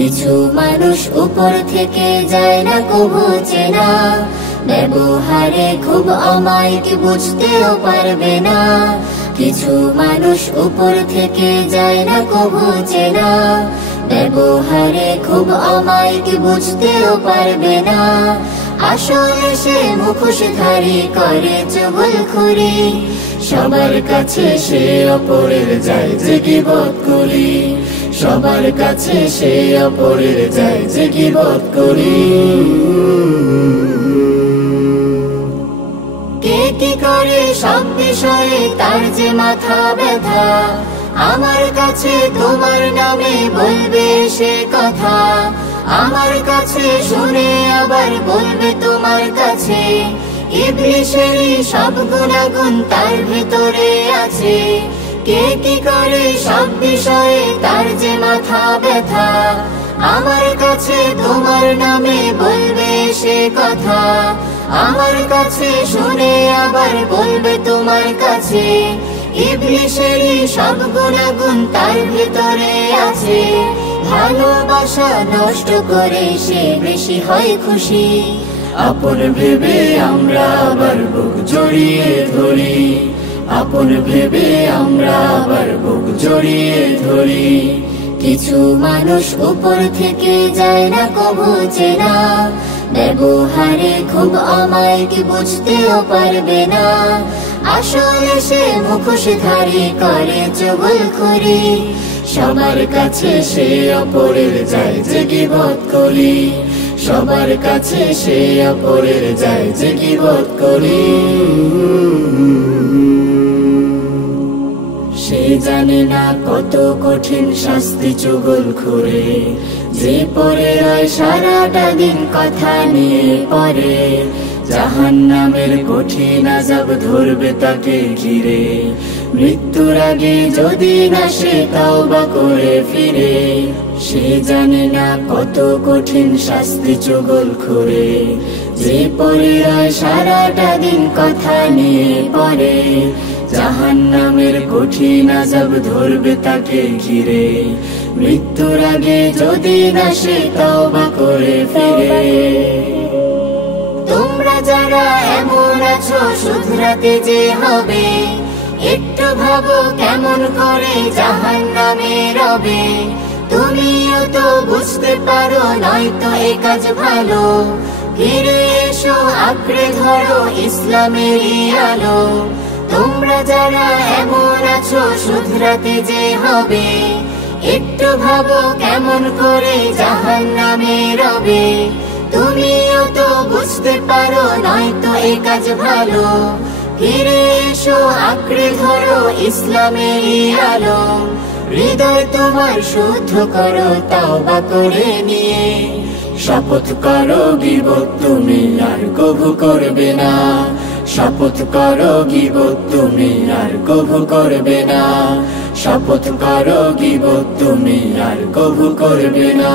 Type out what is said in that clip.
কিছু মানুষ উপর থেকে যায় না কবু চেনা, ব্যবহারে খুব অমায়িক বুঝতেও পারবে না। কিছু মানুষ উপর থেকে যায় না কবু চেনা, ব্যবহারে খুব অমায়িক বুঝতেও পারবে না। আসলে সে মুখোশধারী করে চুগলখড়ি, সবার কাছে সে অপরের যায় যে গীবত করি, সবার কাছে সে অপরের যায় যে গীবত করি। কে কি করে সব বিষয়ে তার যে মাথা ব্যথা, আমার কাছে তোমার নামে বলবে সে কথা, আমার কাছে শুনে আবার বলবে তোমার কাছে। ইবলিশেরই সব গুণাগুণ তার ভিতরে আছে, কে কি করে সব বিষয়ে তার যে মাথা ব্যথা, আমার কাছে তোমার নামে বলবে সে কথা, আমার কাছে শুনে আবার বলবে তোমার কাছে। ইবলিশেরই সব গুণাগুণ তার ভিতরে আছে, ভালোবাসা নষ্ট করে সে বেশি হয় খুশি। আপন ভেবে আমরা আবার বুক জড়িয়ে ধরি, আপন ভেবে আমরা আবার বুক জড়িয়ে ধরি। কিছু মানুষ উপর থেকে যায় না কবু চেনা, ব্যবহারে খুব অমায়িক বুঝতেও পারবে না। আসলে সে মুখোশধারী করে চুগলখড়ি, সবার কাছে সে অপরের যায় যে গীবত করি, সবার কাছে সে অপরের যায় যে গীবত করি। সে জানে না কত কঠিন শাস্তি চুগলখড়ে, যে পড়ে রয় সারাটা দিন কথা নিয়ে পড়ে। জাহান্নামের কঠিন আযাব ধরবে তাকে ঘিরে, মৃত্যুর আগে যদি না সে তওবা করে ফিরে। সে জানে না কত কঠিন শাস্তি চুগলখড়ে, যে পড়ে রয় সারাটা দিন কথা নিয়ে পড়ে। জাহান্নামের কঠিন আযাব ধরবে তাকে ঘিরে, মৃত্যুর আগে যদি না সে তওবা করে ফিরে। তোমরা যারা এমন আছো শুধরাতে যে হবে, একটু ভাবো কেমন করে জাহান্নামে রবে। তুমিও তো বুঝতে পারো নয়তো এ কাজ ভালো, ফিরে এসো আঁকড়ে ধরো ইসলামেরই আলো। তোমরা যারা এমন আছো শুধরাতে যে হবে, একটু ভাবো কেমন করে জাহান্নামে রবে। তুমিও তো বুঝতে পারো নয়তো এ কাজ ভালো, ফিরে এসো আঁকড়ে ধরো ইসলামেরই আলো। হৃদয় তোমার শুদ্ধ করো তওবা করে নিয়ে, শপথ করো গীবত তুমি আর কভু করবে না, শপথ করো গীবত তুমি আর কভু করবে না, শপথ করো গীবত তুমি আর কভু করবে না।